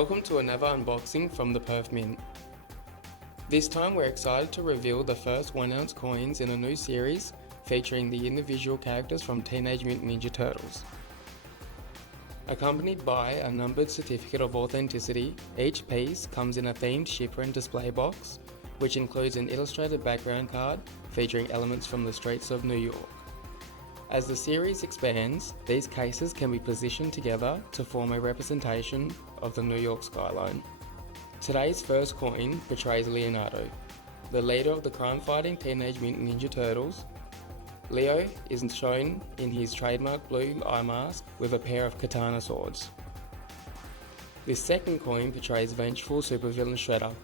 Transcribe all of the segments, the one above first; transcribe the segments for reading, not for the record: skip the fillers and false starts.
Welcome to another unboxing from the Perth Mint. This time we're excited to reveal the first 1-ounce coins in a new series featuring the individual characters from Teenage Mutant Ninja Turtles. Accompanied by a numbered certificate of authenticity, each piece comes in a themed shipper and display box, which includes an illustrated background card featuring elements from the streets of New York. As the series expands, these cases can be positioned together to form a representation of the New York skyline. Today's first coin portrays Leonardo, the leader of the crime-fighting Teenage Mutant Ninja Turtles. Leo is shown in his trademark blue eye mask with a pair of katana swords. This second coin portrays vengeful supervillain Shredder,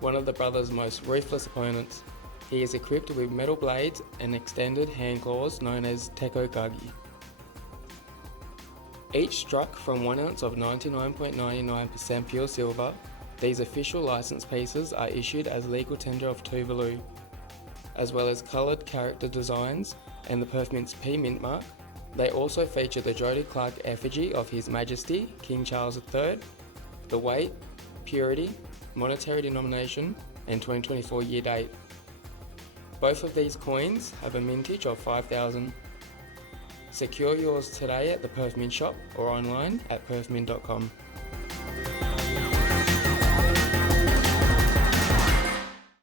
one of the brothers' most ruthless opponents. He is equipped with metal blades and extended hand claws known as tekokagi. Each struck from 1 ounce of 99.99% pure silver, these official license pieces are issued as legal tender of Tuvalu, as well as coloured character designs and the Perth Mint's P Mint mark. They also feature the Jody Clark effigy of His Majesty King Charles III, the weight, purity, monetary denomination and 2024 year date. Both of these coins have a mintage of 5,000. Secure yours today at the Perth Mint shop or online at perthmint.com.